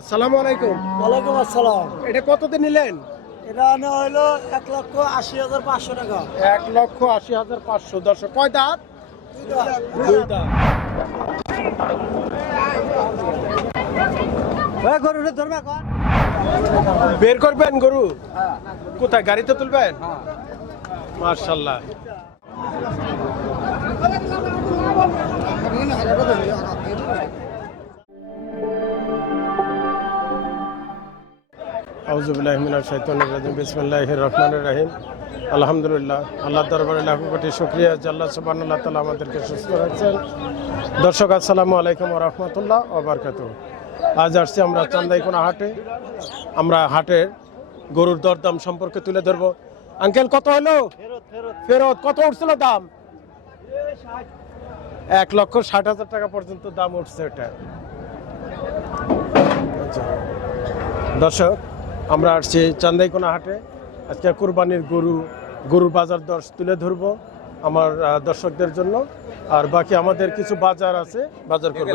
আসসালামু আলাইকুম। ওয়ালাইকুম আসসালাম। এটা কততে নিলেন? এটা নেওয়া হলো এক লক্ষ আশি হাজার পাঁচশো টাকা। এক লক্ষ আশি হাজার পাঁচশো। দর্শক কয় দাঁত? দুই দাঁত। গরুটা ধরবে বের করবেন গরু? কোথায় গাড়িতে তুলবেন? মার্শাল্লাহ আউজুবিল্লাহ মিনাশ শাইতানির রাজিম। রহিম। আলহামদুলিল্লাহ আল্লাহ দরবারে লাখো কোটি শুকরিয়া। আল্লাহ সুবহানাল্লাহ আমাদেরকে সুস্থ রাখছেন। দর্শক আসসালামু আলাইকুম রাহমাতুল্লাহ আজ আসছি আমরা চান্দাইকোনা হাটে। আমরা হাটের গরুর দরদাম সম্পর্কে তুলে ধরবো। আঙ্কেল কত হলো? ফেরত কত উঠছিল দাম? এক লক্ষ ষাট হাজার টাকা পর্যন্ত দাম উঠছে এটা। আচ্ছা। দর্শক আমরা আসছি চান্দাইকোনা হাটে আজকে কোরবানির গরু গরুর বাজার দর তুলে ধরব আমার দর্শকদের জন্য। আর বাকি আমাদের কিছু বাজার আছে বাজার করব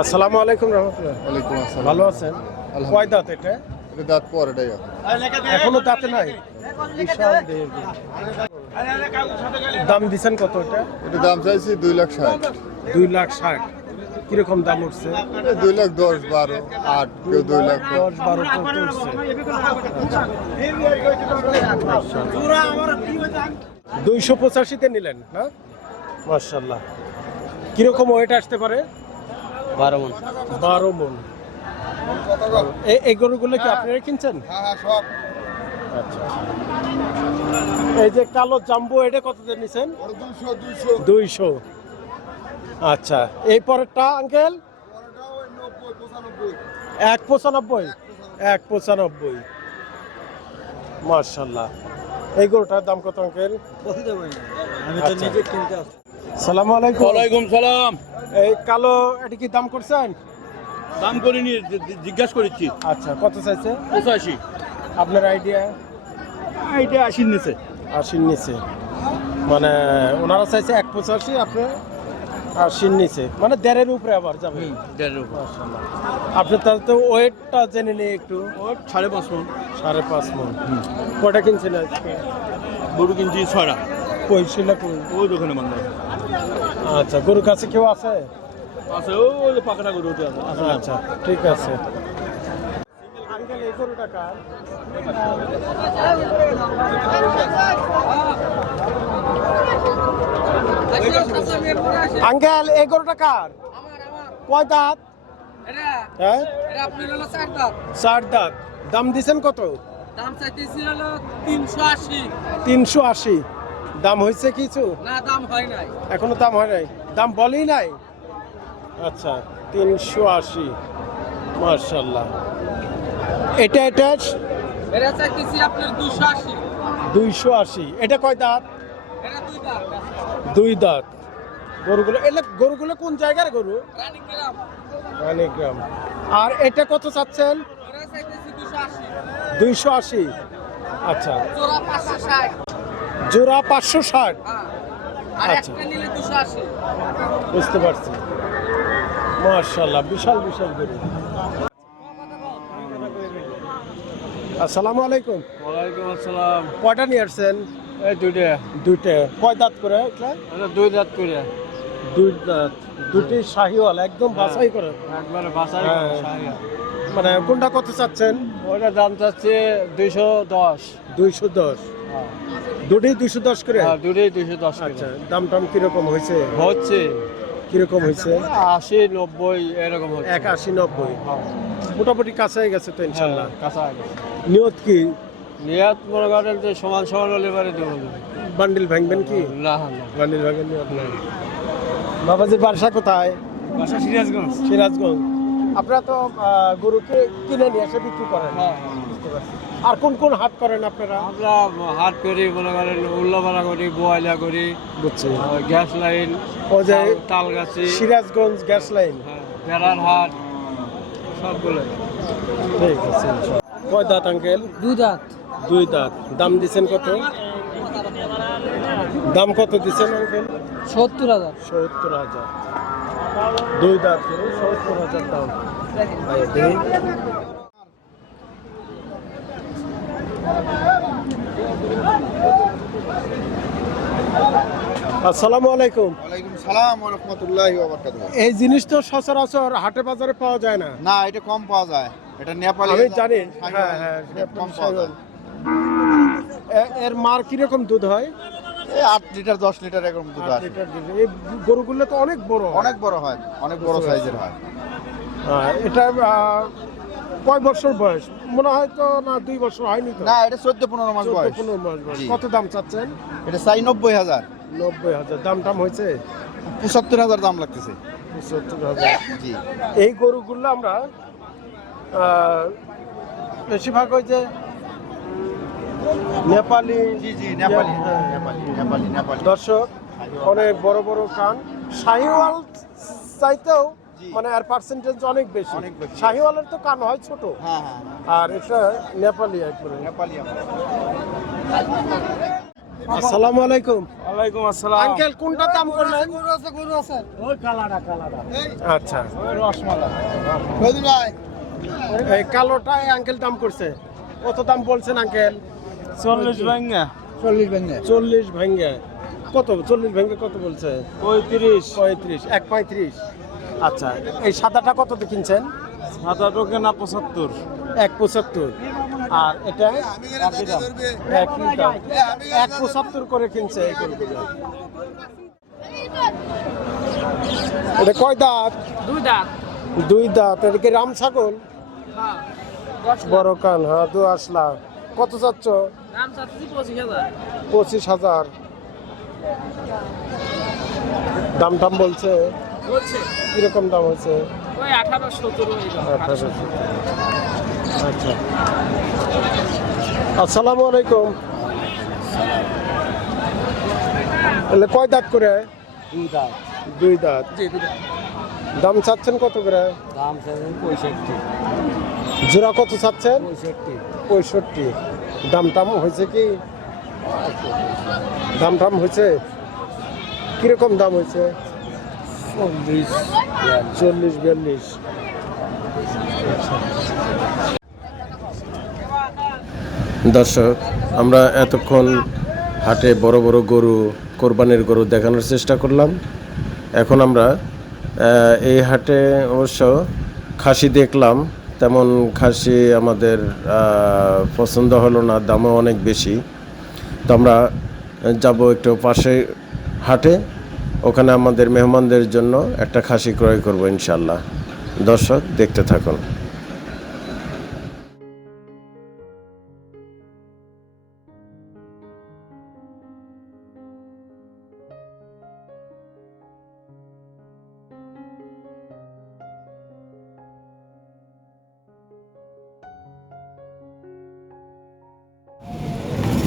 আসসালামু আলাইকুম রহমতুল্লাহ। ভালো আছেন? কয় দাঁত এটা? দাঁত পরে এখনও দাঁতে নাই? দাম দিচ্ছেন কত এটা? এটা দাম চাইছি দুই লাখ ষাট। দুই লাখ ষাট। কীরকম দাম উঠছে? দুই লাখ দশ বারো আট কেউ দুই লাখ দশ। বারো উঠছে? দুইশো পঁচাশিতে নিলেন না? মার্শাল্লাহ কীরকম ওয়েট আসতে পারে? বারো মন। বারো মন। এই গরুগুলো কি আপনারা কিনছেন? হ্যাঁ হ্যাঁ সব। আচ্ছা। এই যে কালো জাম্বু এটা কততে নিছেন? দুইশো। আচ্ছা এই পরেরটা আঙ্কেল? এক পঁচানব্বই। এক পঁচানব্বই। মার্শাল্লাহ এই গরুটার দাম কত আঙ্কেল? আমি তো আচ্ছা। নিজে কিনতে আসছি। সালাম আলাইকুম। ওয়ালাইকুম সালাম। এই কালো এটা কি দাম করছেন? দাম করিনি জিজ্ঞাসা করেছি। আচ্ছা কত চাইছে? পঁচাশি। আপনার আইডিয়া এইটা আশির নিচে। আশির নিচে। মানে ওনারা চাইছে এক পঁচাশি আপনি? আশির নিচে মানে দেড়ের উপরে আবার যাবে। দেড় রুপা আপনি তাহলে তো ওয়েটটা জেনে নিই একটু। ও সাড়ে পাঁচ মন। সাড়ে পাঁচ মন। কটা কিনছেন আজকে? গরু কিনছি ছয়টা। পঁয়ষট্টি কই? ওই দোকানে বাংলা আচ্ছা গরুর কাছে কেউ আছে? আছে ওই যে পাকড়া গরু আছে। আছে আচ্ছা ঠিক আছে। আঙ্কেল এই গরুটা কার? আঙ্কেল এই গরুটা কার? কয় দাঁত? হ্যাঁ? চার দাঁত। দাম দিছেন কত? দাম চাইতেছি হলো তিনশো আশি। তিনশো আশি। দাম হয়েছে কিছু? না দাম হয় নাই। এখনও দাম হয় নাই। দাম বলেই নাই? আচ্ছা তিনশো আশি। মার্শাল্লাহ এটা এটা এটা চাইতেছি আপনার দুশো আশি। দুইশো আশি। এটা কয় দাঁত? দুই দাঁত। গরুগুলো এলে গরুগুলো কোন জায়গার গরু? রানী রানীগ্রাম। আর এটা কত চাচ্ছেন? দুইশো আশি। আচ্ছা। জোড়া পাঁচশো ষাট। জোড়া পাঁচশো ষাট। হ্যাঁ। আচ্ছা। বুঝতে পারছি। মার্শাল্লাহ বিশাল বিশাল গরু। আসসালামু আলাইকুম। ওয়ালাইকুম আসসালাম। কয়টা নিয়ে আসছেন? দুইটা। দুইটা। কয় দাঁত করে দুই দাঁত করে। দুই দাঁত। দুটি শাহিওয়াল একদম বাছাই করে। একবারে বাসায় হ্যাঁ। মানে কোনটা কত চাচ্ছেন? ওইটা দাম চাচ্ছে দুইশো দশ। দুইশো দশ। দুটি দুইশো দশ করে? হ্যাঁ দুটোই দুইশো দশ আচ্ছা দাম টাম কীরকম হয়েছে? হচ্ছে। কীরকম হয়েছে? আশি নব্বই এরকম এক আশি নব্বই। মোটামুটি কাছে গেছে তো ইনশাল্লাহ। হ্যাঁ, কাঁচা নিয়ত কি? নিয়াত মনে করেন যে সমান সমান হলে পারে দেবো। বান্ডিল ভাঙবেন কি? না না। বান্ডিল ভাঙেন নিয়ত নাই বাবাজির বাসা কোথায়? বাসা সিরাজগঞ্জ। সিরাজগঞ্জ। আপনারা তো গরুকে কিনে নিয়ে এসে বিক্রি করেন। আর কোন কোন হাট করেন আপনারা? আমরা হাট করি মনে করেন উল্লাপাড়া করি বোয়াইলা করি বুঝছি। গ্যাস লাইন ও যে তালগাছি। Sirajganj gas line. বেড়ার হাট সবগুলো ঠিক আছে কয় দাঁত আঙ্কেল? দুই দাঁত। দুই দাঁত। দাম দিচ্ছেন কত? দাম কত দিচ্ছেন আঙ্কেল? সত্তর হাজার। সত্তর হাজার। দুই দাঁত করে সত্তর হাজার দাম। আসসালামু আলাইকুম। সালাম ওয়া রাহমাতুল্লাহি ওয়া বারাকাতুহু। এই জিনিস তো সচরাচর হাটে বাজারে পাওয়া যায় না। না এটা কম পাওয়া যায়। এটা নেপালি আমি জানি। হ্যাঁ হ্যাঁ এটা কম পাওয়া যায়। এ- এর মার কীরকম দুধ হয়? এই আট লিটার দশ লিটার এরকম দুধ আট আসে লিটার দুধ। এই গরুগুলো তো অনেক বড় হয়। অনেক বড় হয় অনেক বড় সাইজের হয়। হ্যাঁ, এটা আহ, কয় বছর বয়স? মনে হয় তো না দুই বছর হয়নি তো? না এটা চোদ্দ পনেরো মাস চোদ্দ বয়স পনেরো মাস বয়স। জি। কত দাম চাচ্ছেন? এটা চাই নব্বই হাজার। নব্বই হাজার। দাম টাম হয়েছে? পঁচাত্তর হাজার দাম লাগতেছে। সত্তর হাজার। জি। এই গরুগুলো আমরা আহ, বেশিরভাগ ওই যে নেপালি। জি জি নেপালি হ্যাঁ। নেপালি নেপালি নেপালি। দর্শক অনেক বড় বড় কান। শাহিওয়াল চাইতেও মানে আর পার্সেন্টেজ অনেক বেশি। শাহিওয়ালের তো কান হয় ছোট। হ্যাঁ হ্যাঁ হ্যাঁ, আর এটা নেপালি একবারে। নেপালি আসসালামু আলাইকুম। ওয়ালাইকুম আসসালাম। আঙ্কেল কোনটা দাম করলেন? গরু আছে গরু আছে। ওই কালাটা কালাটা আচ্ছা। কদিন ভাই। এই কালোটা আঙ্কেল দাম করছে। কত দাম বলছেন আঙ্কেল? চল্লিশ ভাঙ্গা চল্লিশ ব্যাঙ্গে চল্লিশ ভেঙ্গে কত চল্লিশ ভেঙ্গে কত বলছে? পঁয়ত্রিশ। পঁয়ত্রিশ এক পঁয়ত্রিশ। আচ্ছা এই সাদাটা কত কিনছেন? সাদা টোকে না পঁচাত্তর। এক পঁচাত্তর। আর এটা এক পঁচাত্তর করে কিনছে এটা কয় দাঁত? দুই দাঁত। দুই দাঁত। এটা কি রাম ছাগল? হ্যাঁ বড় কান হ্যাঁ দু আসলা। কত চাচ্ছি? পঁচিশ হাজার। পঁচিশ হাজার। দাম টাম বলছে। কীরকম দাম হয়েছে? আঠারোশো আচ্ছা। আসসালামু আলাইকুম। তাহলে কয় দাঁত করে? দুই দাঁত। দুই দাঁত। দাম চাচ্ছেন কত করে? দাম চাইছেন পঁয়ষট্টি। জোড়া কত চাচ্ছেন? পঁয়ষট্টি। পঁয়ষট্টি। দাম টাম হয়েছে কি? দাম টাম হয়েছে? কীরকম দাম হয়েছে? চল্লিশ চল্লিশ বিয়াল্লিশ। দর্শক আমরা এতক্ষণ হাটে বড় বড় গরু কোরবানির গরু দেখানোর চেষ্টা করলাম। এখন আমরা এই হাটে অবশ্য খাসি দেখলাম। তেমন খাসি আমাদের পছন্দ হলো না, দামও অনেক বেশি। তো আমরা যাব একটু পাশে হাটে, ওখানে আমাদের মেহমানদের জন্য একটা খাসি ক্রয় করব ইনশাল্লাহ দর্শক, দেখতে থাকুন।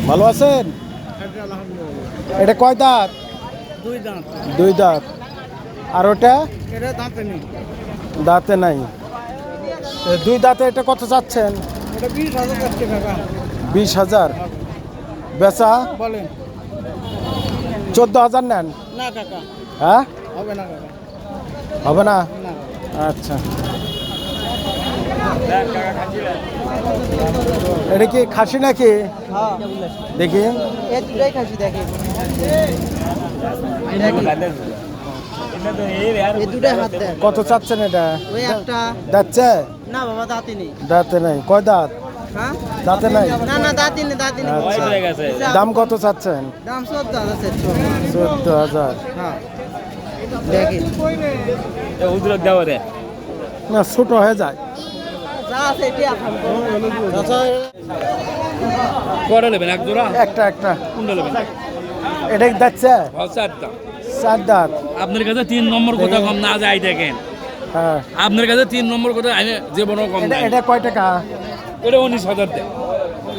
ভালো আছেন? এটা কয় দাঁত? দুই দাঁত। দুই দাঁত। আর ওটা? দাঁতে নেই। দাঁতে নাই। দুই দাঁতে এটা কত চাচ্ছেন বিশ হাজার বেচা? বলেন। চোদ্দ হাজার নেন? না কাকা। হ্যাঁ? হবে না কাকা। হবে না। আচ্ছা। এটা কি খাসি নাকি? হ্যাঁ। দেখি। কত চাচ্ছেন এটা? না বাবা দাঁতি নেই। দাঁতে নাই। কয় দাঁত? হ্যাঁ? দাঁতে নাই? না না দাঁতি নেই দাঁতি নেই। আচ্ছা। দাম কত চাচ্ছেন? দাম চোদ্দ হাজার চোদ্দ হাজার। হ্যাঁ। দেখেন না ছোট হয়ে যায়। এটি করে। নেবেন? এক জোড়া? একটা একটা। কোনটা নেবেন? এটা কি যাচ্ছে চারটা। চার দাঁত আপনার কাছে তিন নম্বর কোথা কম না যায় দেখেন। হ্যাঁ। আপনার কাছে তিন নম্বর কোথা আমি জীবনও কম এটা এটা কয় টাকা? এটা উনিশ হাজার দেয়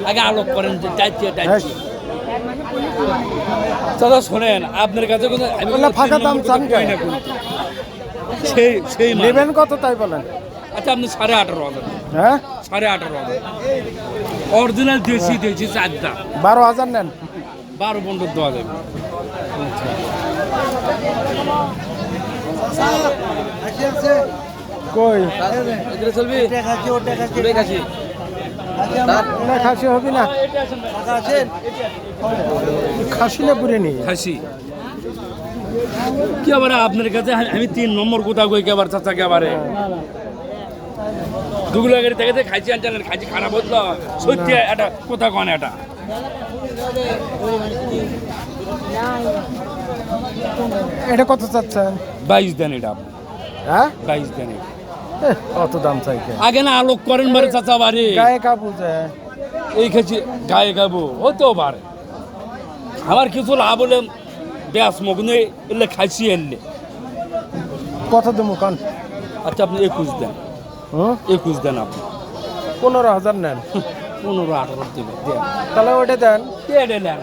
আগে আলোক করেন যে হ্যাঁ, যাচ্ছে দাদা শোনেন আপনার কাছে কোনো আমি ফাঁকা দাম চান। সেই সেই। নেবেন কত তাই বলেন? আচ্ছা আপনি সাড়ে আঠারো হাজার। হ্যাঁ? সাড়ে আঠারো হাজার। অরিজিনাল দেশি দেশি চারটা। বারো হাজার নেন। বারো পনেরো দেওয়া যাবে। কই? চলবি? খাসি না খাসি হবে না। খাসি না পুরে নি? খাসি। কি আবার আপনার কাছে? আমি তিন নম্বর কোথাও কই কেবার চাচা কেবারে দুগুলো গাড়ি থেকে খাইছি আনছেন খাইছি খারাপ হতো সত্যি এটা কোথা কন এটা। এটা কত চাচ্ছেন বাইশ দেন এটা। হ্যাঁ? বাইশ দেন। অত দাম চাইকে আগে না আলোক করেন বারে চাচা বাড়ি। গায়ে কাবু যায় এই খেয়েছি গায়ে গাবো হতেও পারে আমার কিছু লাভ হলে ব্যাস মগ্নে এলে খাইছি এলে। কত দেবো কান? আচ্ছা আপনি একুশ দেন। একুশ দেন আপনি। পনেরো হাজার নেন। পনেরো আঠারো দেবেন দেন। তাহলে ওটা দেন। এটা নেন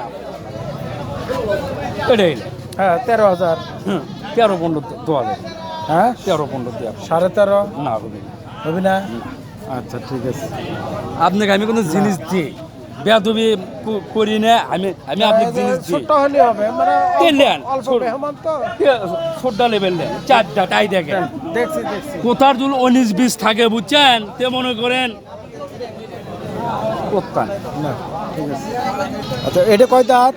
এটাই হ্যাঁ তেরো হাজার। হুম, তেরো পনেরো দু হাজার হ্যাঁ? তেরো পনেরো দেওয়া সাড়ে তেরো? না হবে না। হবে না? আচ্ছা ঠিক আছে। আপনাকে আমি কোনো জিনিস দিই। বেদবি করি না আমি আমি আপনাকে জিনিস দিই। ছোট্ট হলে হবে মানে দেন। চারটা তাই দেখেন। দেখছি দেখছি কোথার দুল উনিশ বিশ থাকে বুঝছেন? তে মনে করেন প্রত্যান না ঠিক আছে। আচ্ছা এটা কয় দাঁত?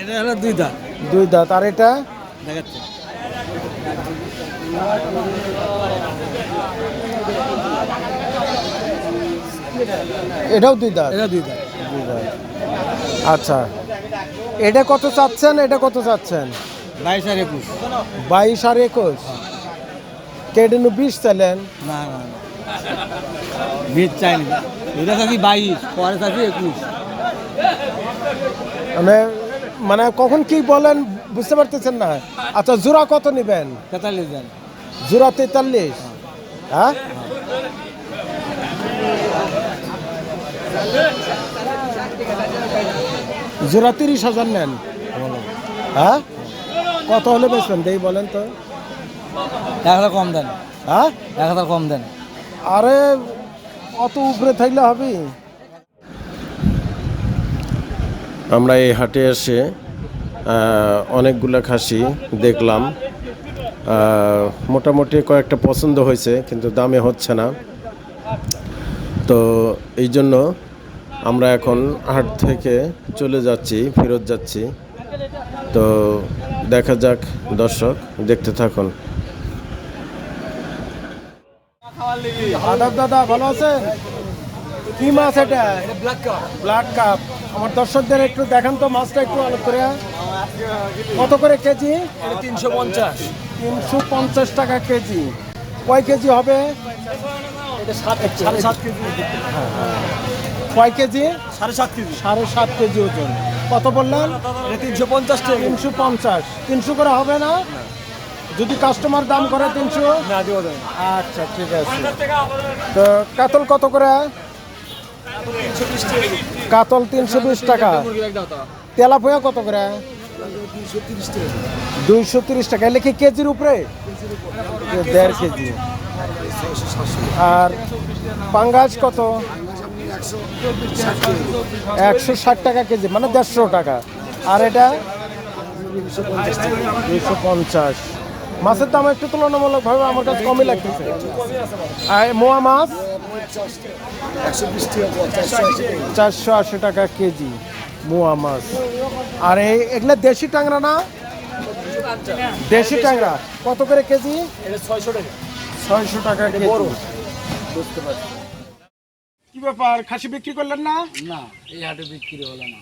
এটা হলো দুই দাঁত। দুই দাঁত আর এটা? দেখাচ্ছে। এটাও দুই দাঁত? এটা দুই দাঁত। আচ্ছা এটা কত চাচ্ছেন এটা কত চাচ্ছেন? বাইশ আর একুশ। বাইশ আর একুশ? কেডেনু বিশ চাইলেন? না না বীজ চাইনি। এটা থাকি বাইশ পরে থাকি একুশ। মানে মানে কখন কি বলেন বুঝতে পারতেছেন না। আচ্ছা জোড়া কত নেবেন? তেতাল্লিশ দেন। জোড়া তেতাল্লিশ? হ্যাঁ? জোড়া তিরিশ হাজার নেন। হ্যাঁ? কত হলে বেচবেন? দেই বলেন তো। এক হাজার কম দেন। হ্যাঁ? এক হাজার কম দেন। আরে অত উপরে থাকলে হবে আমরা এই হাটে এসে অনেকগুলো খাসি দেখলাম। মোটামুটি কয়েকটা পছন্দ হয়েছে কিন্তু দামে হচ্ছে না। তো এই জন্য আমরা এখন হাট থেকে চলে যাচ্ছি ফেরত যাচ্ছি। তো দেখা যাক দর্শক দেখতে থাকুন। আদাব দাদা ভালো আছেন? কি মাছ এটা? ব্ল্যাক কাপ আমার দর্শকদের একটু দেখান তো মাছটা একটু আলো করে। কত করে কেজি? তিনশো পঞ্চাশ। তিনশো পঞ্চাশ টাকা কেজি। কয় কেজি হবে? সাত কয় কেজি? সাড়ে সাত কেজি। সাড়ে সাত কেজি ওজন। কত বললেন? তিনশো পঞ্চাশ টাকা। তিনশো পঞ্চাশ। তিনশো করে হবে না? যদি কাস্টমার দাম করে তিনশো? আচ্ছা ঠিক আছে। তো কাতল কত করে? কাতল তিনশো বিশ টাকা। তেলাপোয়া কত করে? দুইশো তিরিশ টাকা। এলে কি কেজির উপরে? দেড় কেজি। আর পাঙ্গাস কত? একশো ষাট টাকা কেজি মানে দেড়শো টাকা। আর এটা দুশো পঞ্চাশ। মাছের দাম একটু তুলনামূলকভাবে আমার কাছে কমই লাগতেছে। আর মোয়া মাছ চারশো আশি টাকা কেজি, মোয়া মাছ। আর এই এগুলো দেশি ট্যাংরা না? দেশি ট্যাংরা। কত করে কেজি? ছয়শো টাকা ছয়শো টাকা কেজি। বুঝতে পারছি কি ব্যাপার? খাসি বিক্রি করলেন না? না এই হাটে বিক্রি হলো না।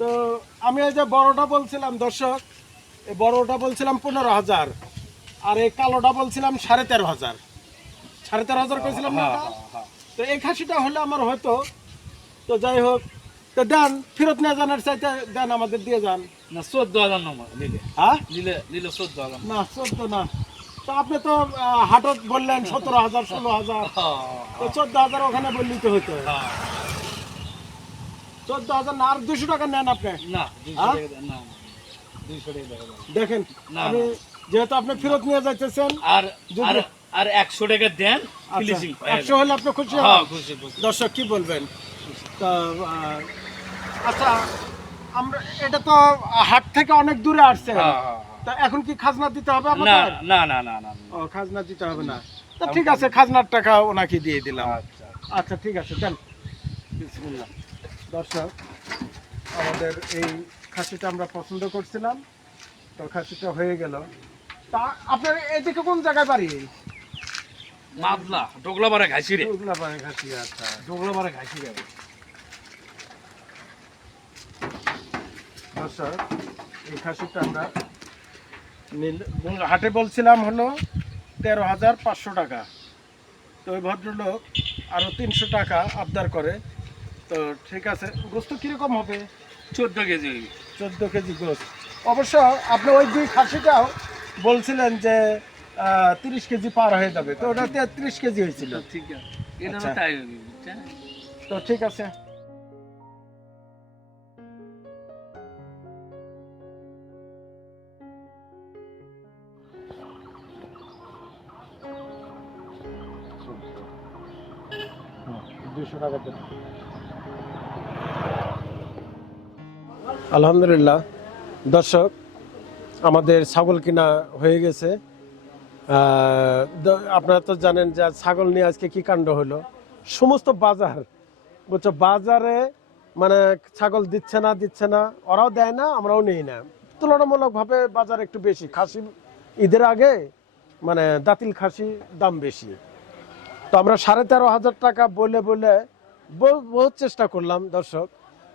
তো আমি এই যে বড়টা বলছিলাম দর্শক এই বড়টা বলছিলাম পনেরো হাজার আর এই কালোটা বলছিলাম সাড়ে তেরো হাজার। সাড়ে তেরো হাজার করেছিলাম না তো এই খাসিটা হলে আমার হয়তো তো যাই হোক তো দেন ফেরত না জানার চাইতে দেন আমাদের দিয়ে যান। না চোদ্দ হাজার নম্বর নিলে। হ্যাঁ? নিলে নিলে চোদ্দ হাজার না চোদ্দ না। তো আপনি তো হাটত বললেন সতেরো হাজার ষোলো হাজার। তো চোদ্দ হাজার ওখানে বললেই তো হতো চোদ্দ হাজার না আর দুশো টাকা নেন আপনি। না হ্যাঁ? দেখেন আমি যেহেতু আপনি ফেরত নিয়ে যাইতেছেন আর আর একশো টাকা দেন আচ্ছা, একশো হলে আপনি খুশি হ্যাঁ দর্শক কি বলবেন? তো আচ্ছা আমরা এটা তো হাট থেকে অনেক দূরে আসছে। হ্যাঁ, হ্যাঁ, হ্যাঁ। তা এখন কি খাজনা দিতে হবে না আমাদের? না না না না ও খাজনা দিতে হবে না। তা ঠিক আছে খাজনার টাকা ওনাকে দিয়ে দিলাম। আচ্ছা আচ্ছা। ঠিক আছে দেন বিসমিল্লাহ। দর্শক আমাদের এই খাসিটা আমরা পছন্দ করছিলাম। তো খাসিটা হয়ে গেল। তা আপনার এদিকে কোন জায়গায় বাড়ি? মাদলা ডোগলা বারে খাইছি রে। ওগুলা বাড়ি খাসি আচ্ছা। ডোগলা বারে খাইছি রে। দর্শক এই খাসিটা আমরা হাটে বলছিলাম হলো তেরো হাজার পাঁচশো টাকা। তো ওই ভদ্রলোক আরও তিনশো টাকা আবদার করে। তো ঠিক আছে গোস্ত কীরকম হবে? চোদ্দ কেজি। চোদ্দ কেজি গোস্ত। অবশ্য আপনি ওই দুই খাসিটাও বলছিলেন যে তিরিশ কেজি পার হয়ে যাবে। তো ওটা তেত্রিশ কেজি হয়েছিল। ঠিক আছে। আচ্ছা। তো ঠিক আছে। দুশো টাকা দেন। আলহামদুলিল্লাহ। দর্শক, আমাদের ছাগল কিনা হয়ে গেছে। আপনারা তো জানেন যে ছাগল নিয়ে আজকে কি কাণ্ড হলো। সমস্ত বাজার বলছো বাজারে মানে ছাগল দিচ্ছে না দিচ্ছে না, ওরাও দেয় না, আমরাও নেই না। তুলনামূলকভাবে বাজার একটু বেশি। খাসি ঈদের আগে মানে দাতিল খাসি দাম বেশি। তো আমরা সাড়ে তেরো হাজার টাকা বলে বলে বহু- বহুত চেষ্টা করলাম দর্শক।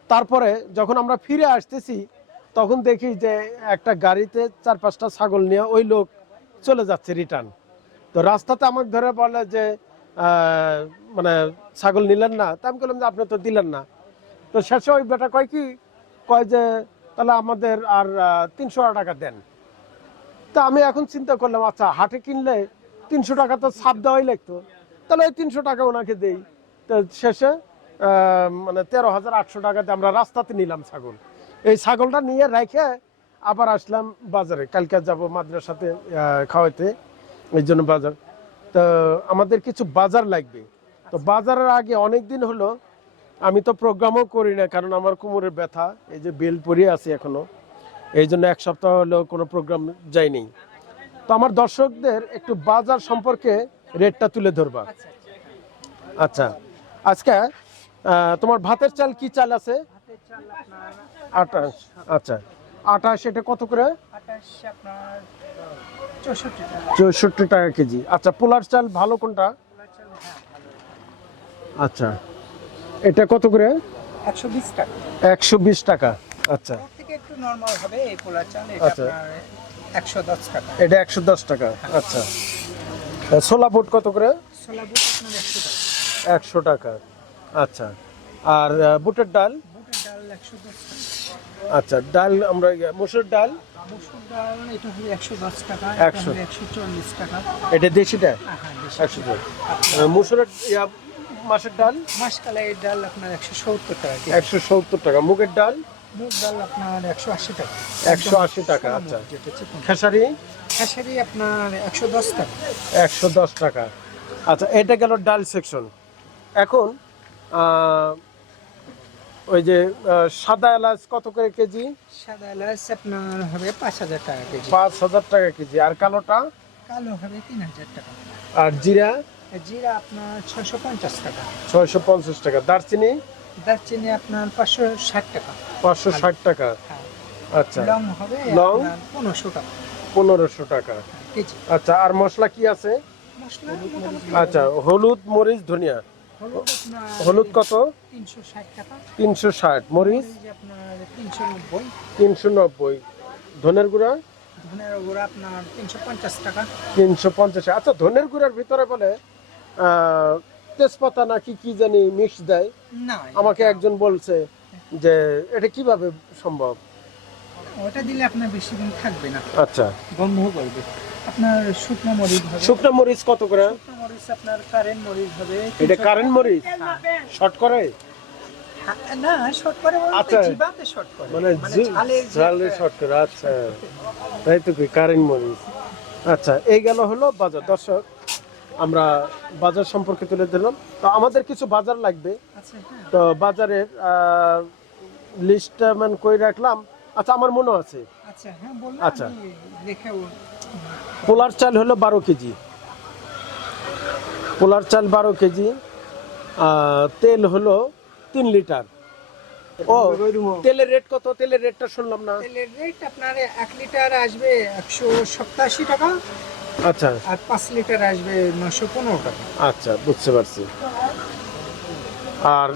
তারপরে যখন আমরা ফিরে আসতেছি, তখন দেখি যে একটা গাড়িতে চার পাঁচটা ছাগল নিয়ে ওই লোক চলে যাচ্ছে রিটার্ন। তো রাস্তাতে আমাকে ধরে বলে যে মানে ছাগল নিলেন না। তা আমি বললাম যে, আপনি তো দিলেন না। তো শেষে ওই বেটা কয় কি? কয় যে, তাহলে আমাদের আর তিনশো টাকা দেন। তা আমি এখন চিন্তা করলাম আচ্ছা হাটে কিনলে তিনশো টাকা তো ছাপ দেওয়াই লাগতো। তাহলে ওই তিনশো টাকা ওনাকে দেই। তো শেষে মানে তেরো হাজার আটশো টাকাতে আমরা রাস্তাতে নিলাম ছাগল। এই ছাগলটা নিয়ে রেখে আবার আসলাম বাজারে। কালকে যাব মাদ্রাসাতে খাওয়াইতে। এই জন্য বাজার। তো আমাদের কিছু বাজার লাগবে। তো বাজারের আগে অনেক দিন হলো আমি তো প্রোগ্রামও করি না কারণ আমার কোমরের ব্যথা। এই যে বেল পরিয়ে আছে এখনও। এই জন্য এক সপ্তাহ হলো কোনো প্রোগ্রাম যায়নি তো আমার দর্শকদের একটু বাজার সম্পর্কে রেটটা তুলে ধরবা। আচ্ছা। আজকে তোমার ভাতের চাল কি চাল আছে? আটাশ আচ্ছা। আটাশ এটা কত করে? চৌষট্টি টাকা কেজি। আচ্ছা পোলার চাল ভালো কোনটা? আচ্ছা। এটা কত করে? একশো বিশ টাকা। আচ্ছা। আচ্ছা। এটা একশো দশ টাকা। আচ্ছা। ছোলা বুট কত করে? ছোলা বুট আপনার একশো টাকা। একশো টাকা। আচ্ছা। আর বুটের ডাল? বুটের ডাল আচ্ছা ডাল আমরা ইয়ে, মুসুর ডাল? মসুর ডাল এটা হলো টাকা এটা দেশিটা হ্যাঁ হ্যাঁ বেশি। একশো টাকা মুসুরের ইয়া, মাসের ডাল? ডাল আপনার একশো সত্তর টাকা কেজি। একশো সত্তর টাকা। মুগের ডাল? মুগ ডাল আপনার একশো আশি টাকা। একশো আশি টাকা আচ্ছা। খেসারি? খেসারি আপনার একশো দশ টাকা। একশো দশ টাকা। আচ্ছা এটা গেল ডাল সেকশন। এখন ওই যে সাদা এলাচ কত করে কেজি? সাদা এলাচ আপনার হবে পাঁচ হাজার টাকা কেজি। পাঁচ হাজার টাকা কেজি। আর কালোটা? কালো হবে তিন হাজার টাকা। আর জিরা? জিরা আপনার ছশো পঞ্চাশ টাকা। ছয়শো পঞ্চাশ টাকা। দারচিনি? দারচিনি আপনার পাঁচশো ষাট টাকা। পাঁচশো ষাট টাকা। হ্যাঁ। আচ্ছা। লং হবে লং? পনেরোশো টাকা। পনেরোশো টাকা। আচ্ছা আর মশলা কি আছে? আচ্ছা হলুদ মরিচ ধনিয়া। হলুদ কত? তিনশো ষাট মরিচ? তিনশো নব্বই। ধনের গুঁড়া? গুঁড়া তিনশো পঞ্চাশ টাকা। তিনশো পঞ্চাশ। আচ্ছা ধনের গুঁড়ার ভিতরে বলে তেজপাতা নাকি কি জানি মিক্স দেয়? আমাকে একজন বলছে যে এটা কীভাবে সম্ভব? ওটা দিলে আপনার বেশি দিন থাকবে না। আচ্ছা। গন্ধ করবে। আপনার শুকনো মরিচ হবে। শুকনো মরিচ কত করে? শুকনো মরিচ আপনার কারেন্ট মরিচ হবে। এটা কারেন্ট মরিচ? শর্ট করে? হ্যাঁ, না শর্ট করে আচ্ছা। জিবাতে শর্ট করে। মানে জি- ঝালের যে ঝালে শর্ট করে আচ্ছা। তাই তো কি কারেন্ট মরিচ। আচ্ছা এই গেল হলো বাজার। দর্শক আমরা বাজার সম্পর্কে তুলে দিলাম তো আমাদের কিছু বাজার লাগবে। আচ্ছা হ্যাঁ। তো বাজারের লিস্টটা মান কই রাখলাম? আচ্ছা আমার মনে আছে। আচ্ছা হ্যাঁ আচ্ছা। পোলার চাল হলো বারো কেজি। পোলার চাল বারো কেজি তেল হলো তিন লিটার। ও তেলের রেট কত? তেলের রেটটা শুনলাম না। তেলের রেট আপনার এক লিটার আসবে একশো সপ্তাশি টাকা আচ্ছা। আর পাঁচ লিটার আসবে নশো পনেরো টাকা। আচ্ছা বুঝতে পারছি। আর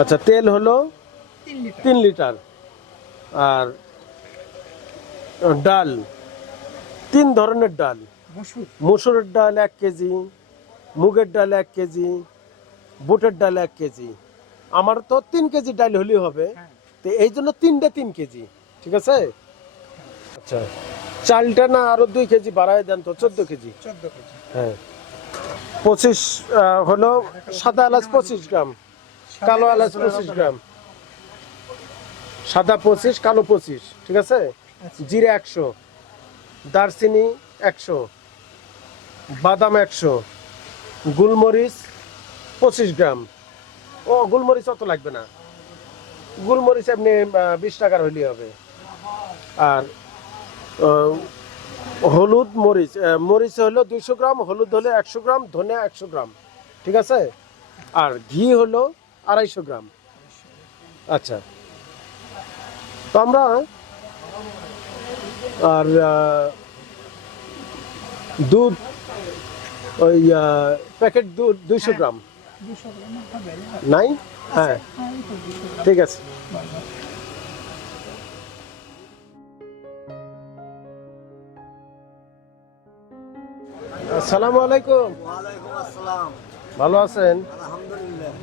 আচ্ছা তেল হলো তিন লিটার। আর ডাল। তিন ধরনের ডাল। মুসুরের ডাল এক কেজি মুগের ডাল এক কেজি বুটের ডাল এক কেজি। আমার তো তিন কেজি ডাল হলেই হবে। হ্যাঁ। তো এই জন্য তিনটে তিন কেজি। ঠিক আছে? আচ্ছা। চালটা না আরও দুই কেজি বাড়ায় দেন তো চোদ্দ কেজি। কেজি। হ্যাঁ। পঁচিশ হলো সাদা এলাচ পঁচিশ গ্রাম কালো এলাচ পঁচিশ গ্রাম। সাদা পঁচিশ কালো পঁচিশ ঠিক আছে? জিরে একশো দারচিনি একশো বাদাম একশো গুলমরিচ পঁচিশ গ্রাম। ও গুলমরিচ অত লাগবে না। গুলমরিচ এমনি বিশ টাকার হইলেই হবে। আর হলুদ মরিচ মরিচ হলো দুইশো গ্রাম হলুদ হলে একশো গ্রাম ধনে একশো গ্রাম ঠিক আছে? আর ঘি হলো আড়াইশো গ্রাম। আচ্ছা। তো আমরা আর দুধ ওই প্যাকেট দুধ দুইশো গ্রাম। দুশো গ্রাম হবে নাই? হ্যাঁ। হ্যাঁ 200 গ্রাম। ঠিক আছে। আসসালামু আলাইকুম। ভালো আছেন?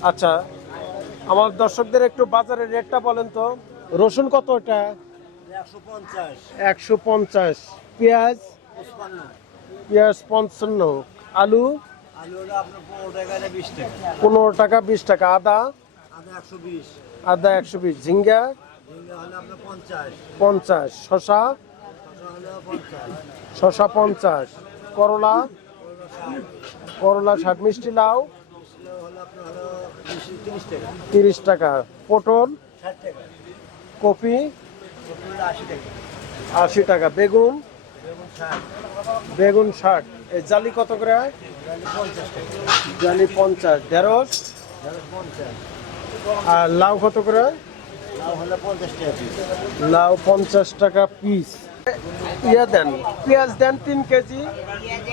আচ্ছা আমার দর্শকদের একটু বাজারের রেটটা বলেন তো। রসুন কত এটা? একশো পঞ্চাশ। পেঁয়াজ? পেঁয়াজ পঞ্চান্ন। আলু? পনেরো টাকা বিশ টাকা। আদা? আদা একশো বিশ। ঝিঙ্গা? পঞ্চাশ। শশা শশা পঞ্চাশ। করলা? করলা ষাট। মিষ্টি লাউ? তিরিশ টাকা। পটল? কপি, আশি টাকা। বেগুন বেগুন ষাট। এই জালি কত করে জালি পঞ্চাশ। ঢেঁড়স? আর লাউ কত করে লাউ পঞ্চাশ টাকা পিস। ইয়া দেন, পেঁয়াজ দেন তিন কেজি,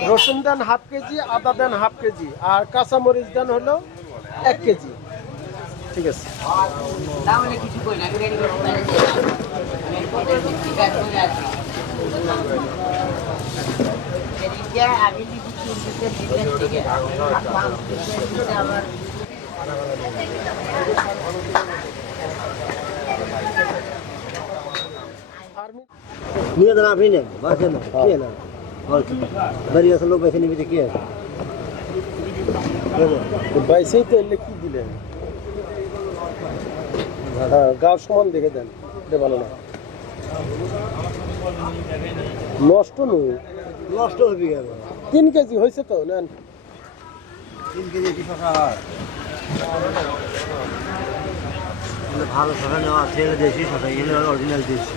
রসুন দেন হাফ কেজি, আদা দেন হাফ কেজি, আর কাঁচামরিচ দেন হলো এক কেজি। ঠিক আছে। নিয়ে দেন আপনি নেন বাসে না কে না আছে লোক বেছে নিবি কে আছে? বাইসেই তো এলে কি দিলেন? হ্যাঁ গাও সমান দেখে দেন এটা ভালো না। নষ্ট নয়। নষ্ট হবি কেন? তিন কেজি হয়েছে তো নেন। তিন কেজি কি শশা হয়? মানে ভালো শশা নেওয়া ছেলে দেশি শশা এগুলো অরিজিনাল দেশি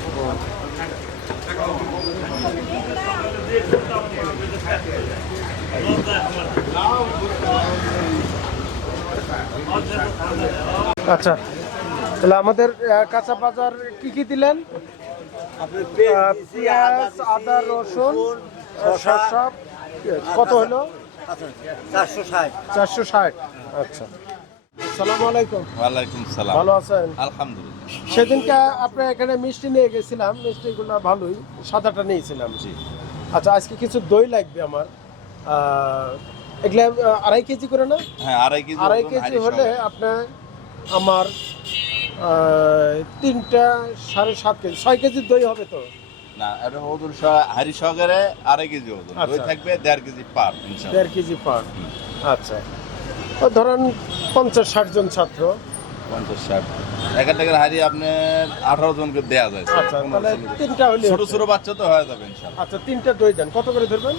আচ্ছা তাহলে আমাদের কাঁচা বাজার কি কি দিলেন? আপনার পেঁয়াজ আদা রসুন শসা কত হলো? চারশো ষাট। চারশো ষাট আচ্ছা। আসসালামু আলাইকুম। ওয়ালাইকুম সালাম। ভালো আছেন? আলহামদুলিল্লাহ। সেদিনকে আপনার এখানে মিষ্টি নিয়ে গেছিলাম মিষ্টিগুলো ভালোই সাদাটা নিয়েছিলাম। জি। আচ্ছা আজকে কিছু দই লাগবে আমার। আহ, এগুলা আড়াই কেজি করে না? হ্যাঁ আড়াই কেজি আড়াই কেজি হলে আপনার আমার তিনটা সাড়ে সাত কেজি ছয় কেজির দই হবে তো? না এটা ওজন সহ হাড়ি সহকারে আড়াই কেজি ওজন দই আচ্ছা। থাকবে দেড় কেজি পার দেড় কেজি পার। আচ্ছা। ও ধরেন পঞ্চাশ ষাট জন ছাত্র। পঞ্চাশ ষাট। এক টাকার হাড়ি আপনার আঠারো জনকে দেয়া যায়। আচ্ছা তাহলে তিনটা হলে ছোট ছোট বাচ্চা তো হয়ে যাবে আচ্ছা তিনটা দই দেন। কত করে ধরবেন?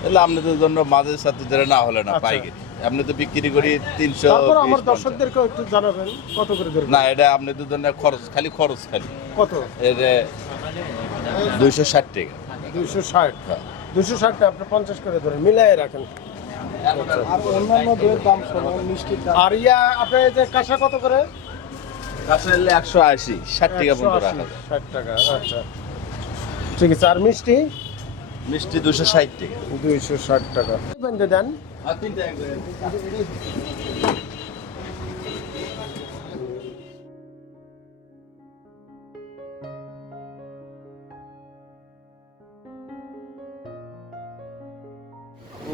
তাহলে আপনাদের জন্য মাঝের সাথে যেটা না হলে না আচ্ছা। পাইকারি। আপনি তো বিক্রি করি তিনশো আমার দর্শকদেরকেও একটু জানাবেন কত করে না এটা আপনাদের জন্য খরচ খালি খরচ খালি। কত? এটা দুইশো ষাট টাকা। দুইশো ষাট? হ্যাঁ। দুশো ষাটটা আপনি পঞ্চাশ করে ধরেন মিলাই রাখেন। আর ইয়া আপনার যে কাঁসা কত করে? আসলে একশো আশি ষাট টাকা পর্যন্ত রাখা ষাট টাকা আচ্ছা। ঠিক আছে আর মিষ্টি? মিষ্টি দুশো ষাট টাকা। দুইশো ষাট টাকা। বেঁধে দেন।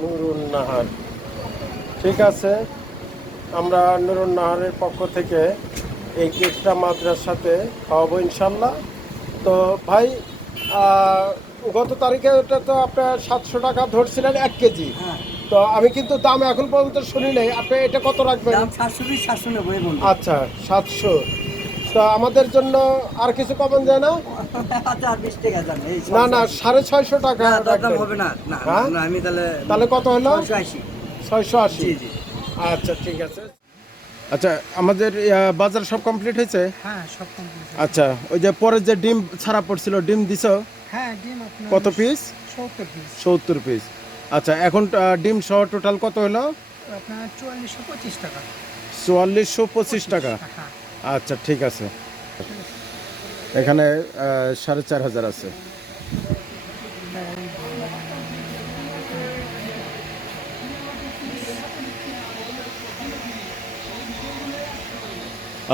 নুরুন নাহার। ঠিক আছে আমরা নুরুন নাহারের পক্ষ থেকে এই কেকটা মাদ্রাসাতে খাওয়াবো ইনশাল্লাহ। তো ভাই আহ, গত তারিখে ওটা তো আপনার সাতশো টাকা ধরছিলেন এক কেজি। তো আমি কিন্তু দাম এখন পর্যন্ত শুনি নাই। আপনি এটা কত রাখবেন? আচ্ছা সাতশো। তো আমাদের জন্য আর কিছু কমন যায় না? আচ্ছা না না সাড়ে ছয়শো টাকা। হবে না না হ্যাঁ? আমি তাহলে তাহলে কত হলো? ছয়শো আশি। আচ্ছা ঠিক আছে। আচ্ছা আমাদের বাজার সব কমপ্লিট হয়েছে? হ্যাঁ সব কমপ্লিট আচ্ছা ওই যে পরে যে ডিম ছাড়া পড়ছিল ডিম দিছ? হ্যাঁ ডিম আপনার কত পিস সত্তর পিস সত্তর পিস আচ্ছা এখন ডিম সহ টোটাল কত হলো? আপনার চুয়াল্লিশশো পঁচিশ টাকা। চুয়াল্লিশশো পঁচিশ টাকা? আচ্ছা ঠিক আছে। এখানে সাড়ে চার হাজার আছে।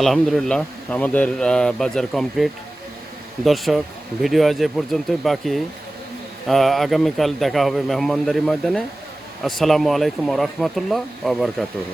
আলহামদুলিল্লাহ আমাদের বাজার কমপ্লিট দর্শক, ভিডিও আজ এ পর্যন্তই। বাকি আগামীকাল দেখা হবে মেহমানদারি ময়দানে। আসসালামু আলাইকুম রহমতুল্লাহ ওবরকাতুহ